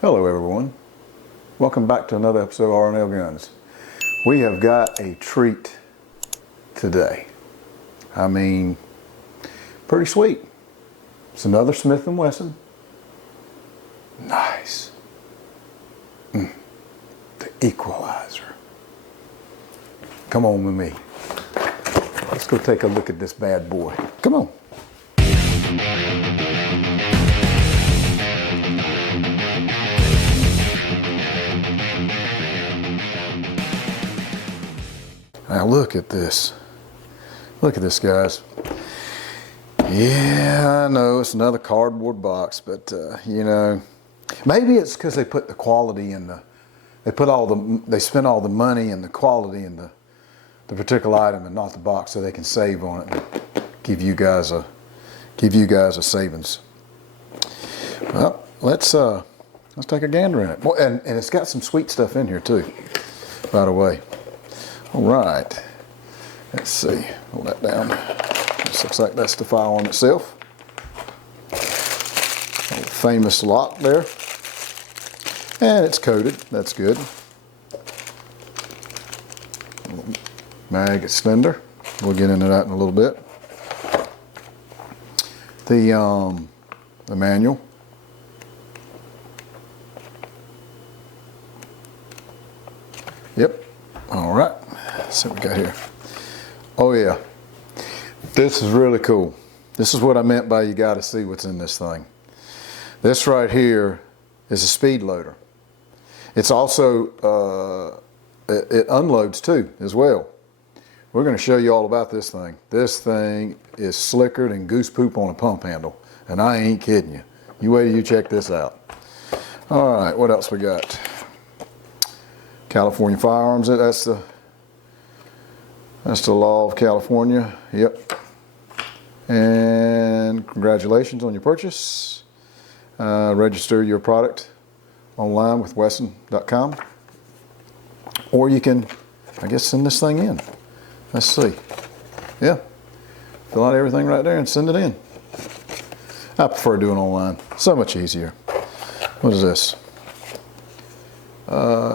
Hello everyone, welcome back to another episode of R&L Guns. We have got a treat today. I mean, pretty sweet. It's another Smith & Wesson. Nice. The Equalizer. Come on with me. Let's go take a look at this bad boy. Come on. Now look at this. Look at this, guys. Yeah, I know it's another cardboard box, but you know, maybe it's because they put the quality in the, they spend all the money and the quality in the particular item and not the box, so they can save on it and give you guys a savings. Well, let's take a gander in it. Well, and it's got some sweet stuff in here too, by the way. All right, let's see, hold that down. This looks like that's the file on itself. Old famous lock there. And it's coated, that's good. Mag extender, we'll get into that in a little bit. The manual. Yep, all right. Let's see what we got here. Oh yeah, this is really cool. This is what I meant by you got to see what's in this thing. This right here is a speed loader. It's also, it unloads too as well. We're going to show you all about this thing. This thing is slicker than goose poop on a pump handle, and I ain't kidding you. You wait till you check this out. All right, what else we got? California firearms, that's the law of California, yep. And congratulations on your purchase. Register your product online with Wesson.com. Or you can, I guess, send this thing in. Let's see. Yeah, fill out everything right there and send it in. I prefer doing online, so much easier. What is this?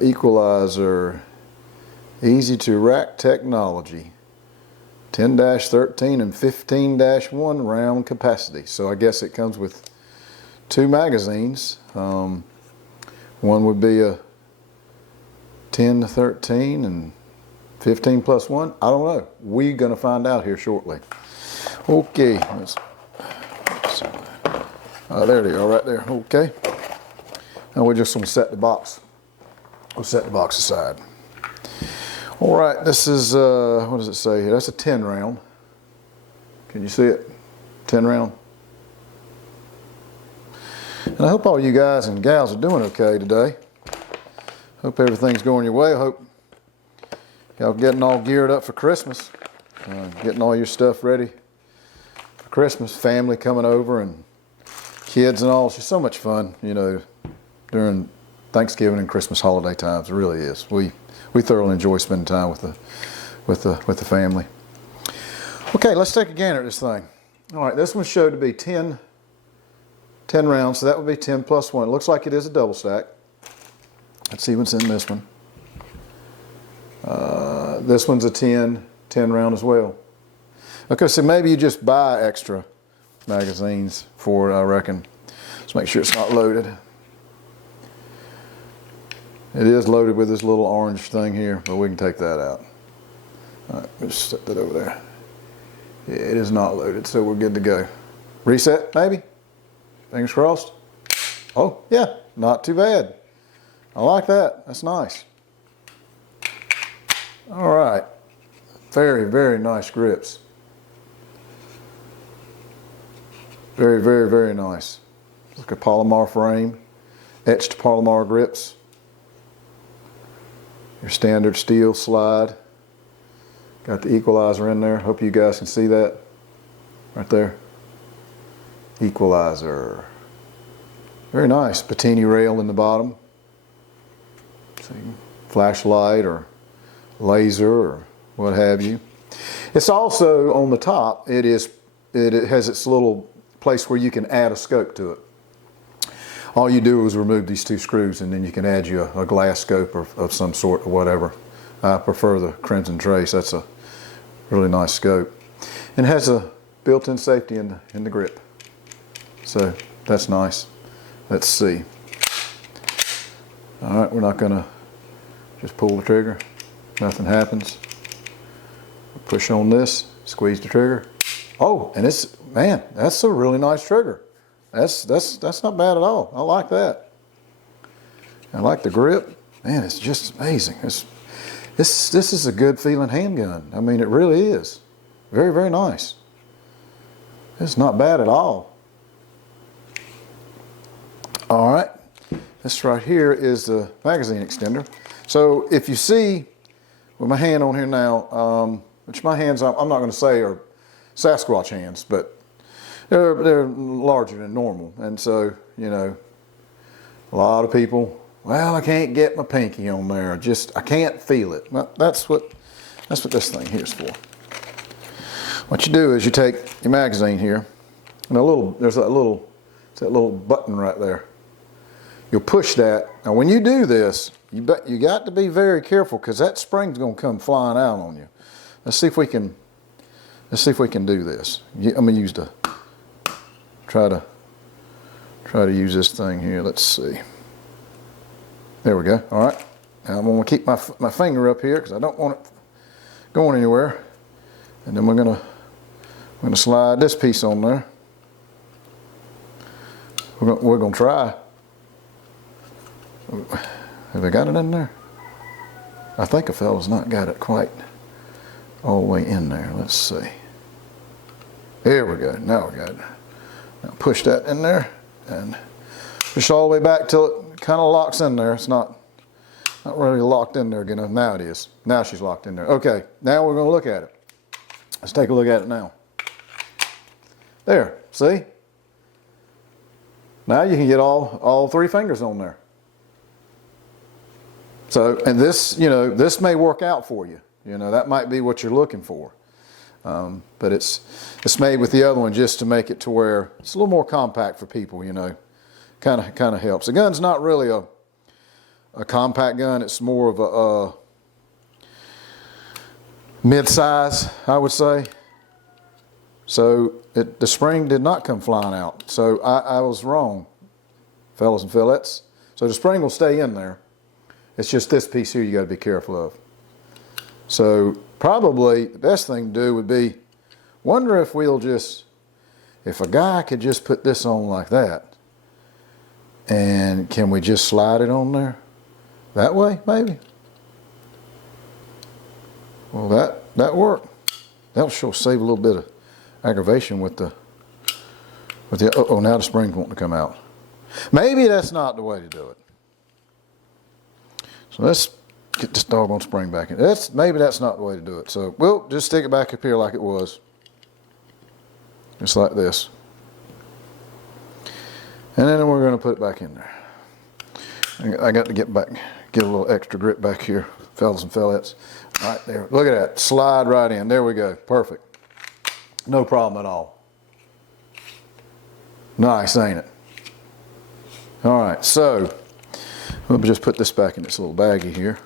Equalizer. Easy to rack technology, 10-13 and 15-1 round capacity. So I guess it comes with 2 magazines. One would be a 10-13 and 15 plus 1. I don't know. We're going to find out here shortly. Okay. There they are right there. Okay. Now we're just going to set the box. We'll set the box aside. All right, this is, what does it say here? That's a 10 round. Can you see it? 10 round. And I hope all you guys and gals are doing okay today. Hope everything's going your way. I hope y'all getting all geared up for Christmas. Getting all your stuff ready for Christmas. Family coming over and kids and all. It's just so much fun, you know, during Thanksgiving and Christmas holiday times. It really is. We thoroughly enjoy spending time with the family. Okay, let's take a gander at this thing. All right, this one showed to be 10 rounds, so that would be 10 plus 1. It looks like it is a double stack. Let's see what's in this one. This one's a 10 round as well. Okay, so maybe you just buy extra magazines for it, I reckon. Let's make sure it's not loaded. It is loaded with this little orange thing here, but we can take that out. All right, let's set that over there. Yeah, it is not loaded, so we're good to go. Reset, maybe? Fingers crossed. Oh, yeah, not too bad. I like that. That's nice. All right. Very, very nice grips. Very, very, very nice. Look at Polymer frame, etched Polymer grips. Your standard steel slide. Got the Equalizer in there. Hope you guys can see that right there. Equalizer. Very nice. Patini rail in the bottom. See, flashlight or laser or what have you. It's also on the top. It has its little place where you can add a scope to it. all you do is remove these 2 screws, and then you can add you a glass scope of some sort or whatever. I prefer the Crimson Trace. That's a really nice scope, and it has a built-in safety in the grip, so that's nice. Let's see. All right, we're not gonna just pull the trigger. Nothing happens. Push on this, squeeze the trigger. Oh, and it's, man, that's a really nice trigger. That's not bad at all. I like that. I like the grip. Man, it's just amazing. This is a good feeling handgun. I mean, it really is. Very, very nice. It's not bad at all. All right, this right here is the magazine extender. So if you see with my hand on here now, which my hands, I'm not going to say are Sasquatch hands, but they're larger than normal. And so, you know, a lot of people, well, I can't get my pinky on there. I can't feel it. Well, that's what this thing here is for. What you do is you take your magazine here, and there's that little button right there. You'll push that. Now when you do this, you got to be very careful, because that spring's going to come flying out on you. Let's see if we can do this. I'm gonna use try to use this thing here. Let's see. There we go. All right. Now I'm gonna keep my finger up here because I don't want it going anywhere. And then we're gonna slide this piece on there. We're gonna try. Have I got it in there? I think a fella's not got it quite all the way in there. Let's see. There we go. Now we got it. Now push that in there and push all the way back till it kind of locks in there. It's not really locked in there again. Now it is. Now she's locked in there. Okay, now we're going to look at it. Let's take a look at it now. There, see? Now you can get all 3 fingers on there. So, and this, you know, this may work out for you. You know, that might be what you're looking for. But it's made with the other one just to make it to where it's a little more compact for people, you know. Kind of helps. The gun's not really a compact gun. It's more of a mid-size, I would say. So the spring did not come flying out. So I was wrong, fellas and fillettes. So the spring will stay in there. It's just this piece here you got to be careful of. So probably the best thing to do would be, wonder if if a guy could just put this on like that, and can we just slide it on there? That way, maybe? Well, that worked. That'll sure save a little bit of aggravation with the, oh, now the spring's wanting to come out. Maybe that's not the way to do it. So let's get this doggone spring back in. Maybe that's not the way to do it. So we'll just stick it back up here like it was. Just like this. And then we're going to put it back in there. I got to get a little extra grip back here, fellas and fellettes. Right there. Look at that. Slide right in. There we go. Perfect. No problem at all. Nice, ain't it? All right, so we'll just put this back in this little baggie here.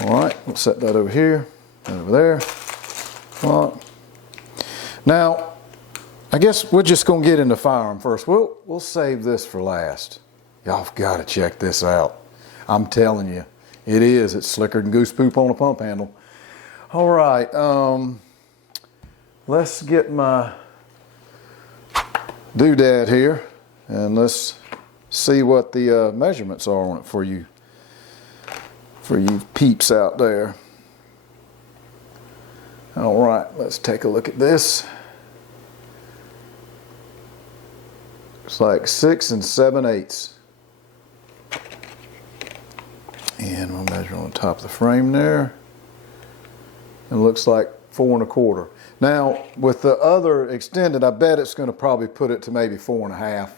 All right, we'll set that over here, and over there. All right. Now, I guess we're just gonna get into firearm first. We'll save this for last. Y'all have got to check this out. I'm telling you, it is. It's slicker than goose poop on a pump handle. All right, let's get my doodad here, and let's see what the measurements are on it for you peeps out there. All right, let's take a look at this. It's like 6 7/8. And we'll measure on the top of the frame there. It looks like 4 1/4. Now, with the other extended, I bet it's going to probably put it to maybe 4 1/2,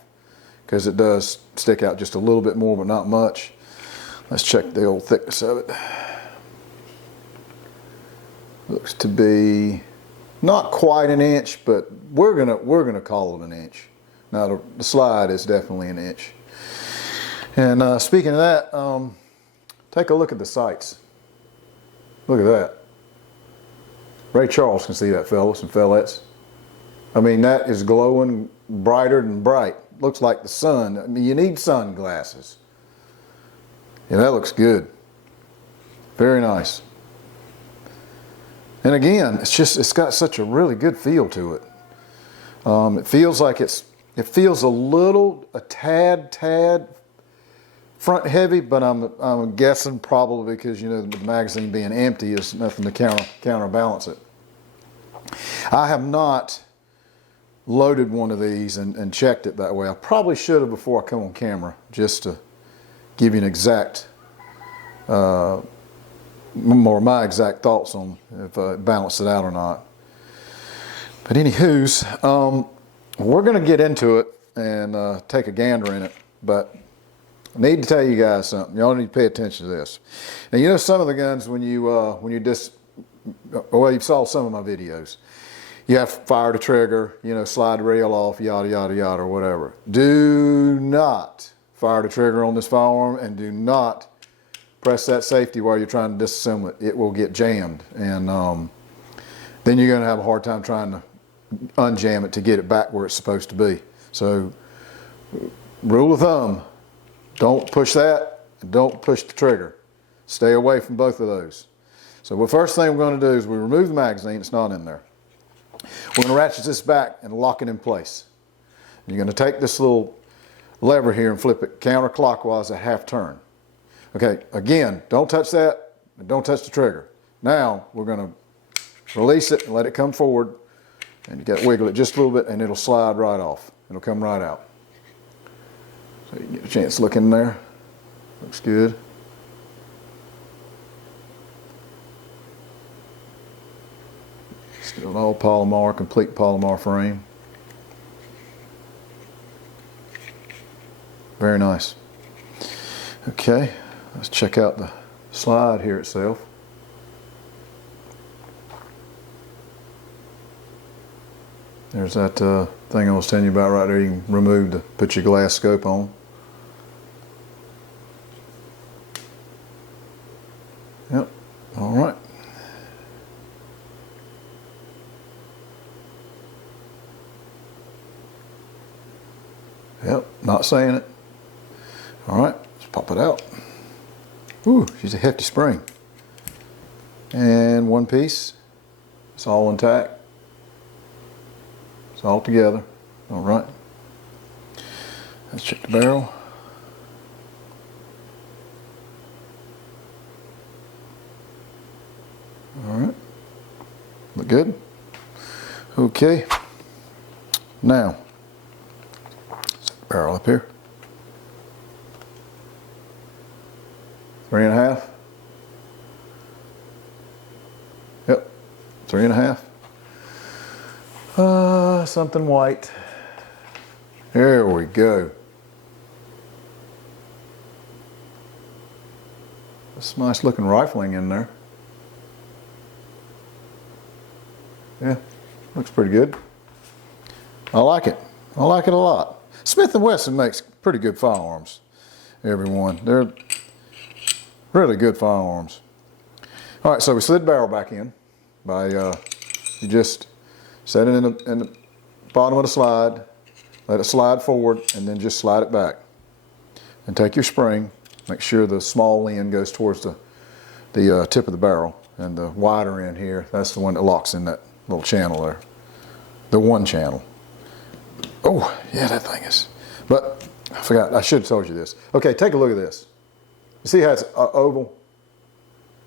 because it does stick out just a little bit more, but not much. Let's check the old thickness of it. Looks to be not quite an inch, but we're gonna call it an inch. Now the slide is definitely an inch. And speaking of that, take a look at the sights. Look at that. Ray Charles can see that, fellas and fellettes. I mean, that is glowing brighter than bright. Looks like the sun. I mean, you need sunglasses. Yeah, that looks good. Very nice. And again, it's got such a really good feel to it. It feels like it feels a tad front heavy, but I'm guessing probably because, you know, the magazine being empty is nothing to counterbalance it. I have not loaded one of these and checked it that way. I probably should have before I come on camera, just to give you an exact, more my exact thoughts on if I balance it out or not. But anywho's, we're going to get into it and take a gander in it, but I need to tell you guys something. Y'all need to pay attention to this. Now, you know, some of the guns, when you just, well, you saw some of my videos. You have to fire the trigger, you know, slide the rail off, yada, yada, yada, or whatever. Do not fire the trigger on this firearm, and do not press that safety while you're trying to disassemble it. It will get jammed, and then you're going to have a hard time trying to unjam it to get it back where it's supposed to be. So, rule of thumb, don't push that, and don't push the trigger. Stay away from both of those. So the first thing we're going to do is we remove the magazine. It's not in there. We're going to ratchet this back and lock it in place. You're going to take this little lever here and flip it counterclockwise a half turn. Okay, again, don't touch that, and don't touch the trigger. Now we're going to release it and let it come forward, and you got to wiggle it just a little bit and it'll slide right off. It'll come right out. So you get a chance to look in there. Looks good. Still an all Polymer, complete Polymer frame. Very nice. Okay, let's check out the slide here itself. There's that thing I was telling you about right there. You can remove to put your glass scope on. Yep, all right. Yep, not saying it. All right, let's pop it out. Ooh, she's a hefty spring. And one piece. It's all intact. It's all together. All right. Let's check the barrel. All right. Look good. Okay. Now, barrel up here. 3.5. Yep, 3.5. Something white. There we go. That's nice looking rifling in there. Yeah, looks pretty good. I like it. I like it a lot. Smith & Wesson makes pretty good firearms, everyone. They're really good firearms. All right, so we slid the barrel back in by, you just set it in the bottom of the slide, let it slide forward, and then just slide it back. And take your spring, make sure the small end goes towards the tip of the barrel, and the wider end here, that's the one that locks in that little channel there. The one channel. Oh, yeah, that thing is. But I forgot, I should have told you this. Okay, take a look at this. You see how it's oval?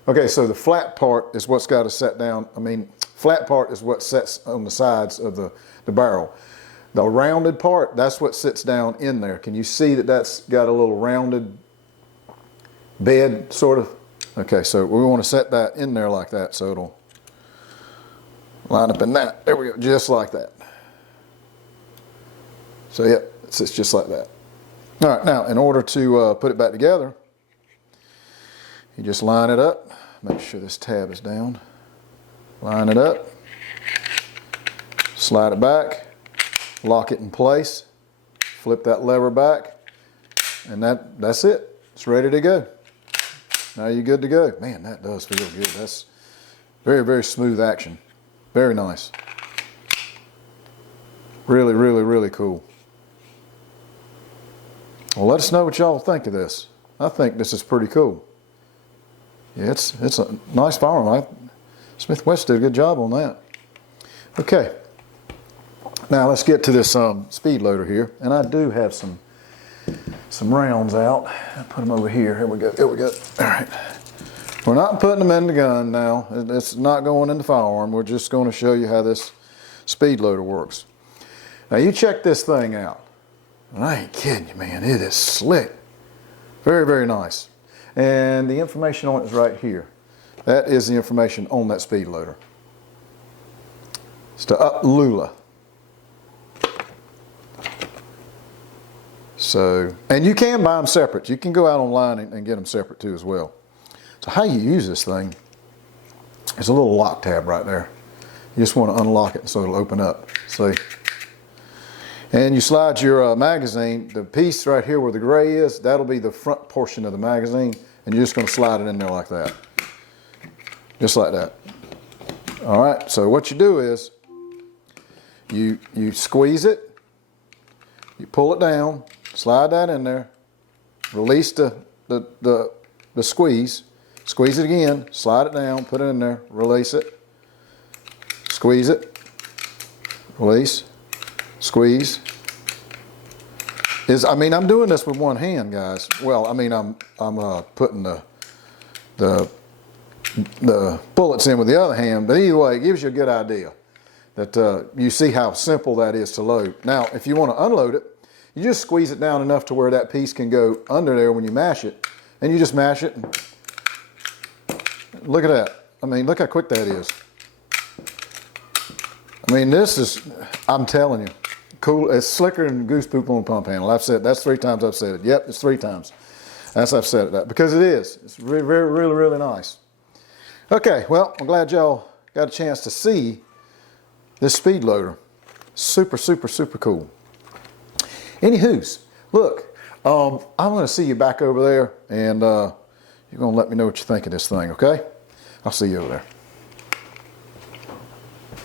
Okay, so the flat part is what's got to set down. I mean, flat part is what sets on the sides of the barrel. The rounded part, that's what sits down in there. Can you see that that's got a little rounded bed, sort of? Okay, so we want to set that in there like that so it'll line up in that. There we go, just like that. So yeah, it sits just like that. All right, now in order to put it back together, you just line it up. Make sure this tab is down. Line it up. Slide it back. Lock it in place. flip that lever back, and that's it. It's ready to go. Now you're good to go. Man, that does feel good. That's very, very smooth action. Very nice. Really, really, really cool. Well, let us know what y'all think of this. I think this is pretty cool. Yeah, it's a nice firearm. Smith Wesson did a good job on that. Okay. Now let's get to this speed loader here, and I do have some rounds out. I'll put them over here. Here we go. Here we go. All right. We're not putting them in the gun now. It's not going in the firearm. We're just going to show you how this speed loader works. Now you check this thing out. I ain't kidding you, man. It is slick. Very, very nice. And the information on it is right here. That is the information on that speed loader. It's the UpLula. So, and you can buy them separate. You can go out online and get them separate too as well. So how you use this thing, there's a little lock tab right there. You just want to unlock it so it'll open up. See? And you slide your magazine, the piece right here where the gray is, that'll be the front portion of the magazine, and you're just going to slide it in there like that. Just like that. All right, so what you do is you squeeze it, you pull it down, slide that in there, release the squeeze, squeeze it again, slide it down, put it in there, release it, squeeze it, release, squeeze. I mean, I'm doing this with one hand, guys. Well, I mean, I'm putting the bullets in with the other hand, but either way, it gives you a good idea that you see how simple that is to load. Now, if you want to unload it, you just squeeze it down enough to where that piece can go under there when you mash it, and you just mash it. And look at that. I mean, look how quick that is. I mean, this is, I'm telling you, cool. It's slicker than goose poop on a pump handle. I've said, that's 3 times I've said it. Yep, it's 3 times. That's I've said it that, because it is. It's really, really, really nice. Okay, well, I'm glad y'all got a chance to see this speed loader. Super, super, super cool. Anywho's, look, I'm going to see you back over there, and you're going to let me know what you think of this thing, okay? I'll see you over there.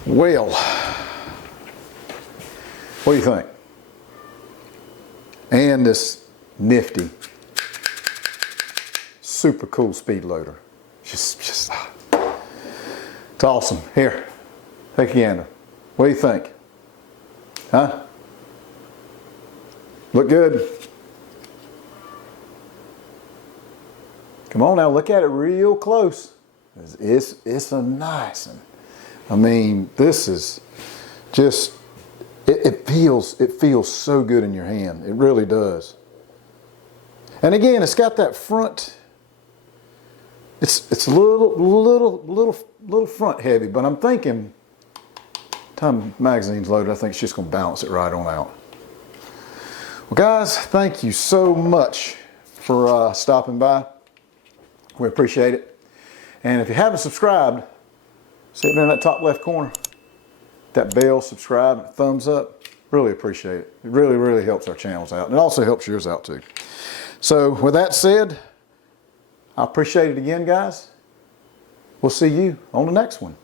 Well, what do you think? And this nifty, super cool speed loader. Just it's awesome. Here, take a gander. What do you think? Huh? Look good? Come on now, look at it real close. It's a nice one. I mean, this is just, it feels so good in your hand. It really does. And again, it's got that front, it's a little front heavy, but I'm thinking, time the magazine's loaded, I think it's just going to balance it right on out. Well, guys, thank you so much for stopping by. We appreciate it. And if you haven't subscribed, sit there in that top left corner, that bell, subscribe, thumbs up. Really appreciate it. It really, really helps our channels out. And it also helps yours out too. So with that said, I appreciate it again, guys. We'll see you on the next one.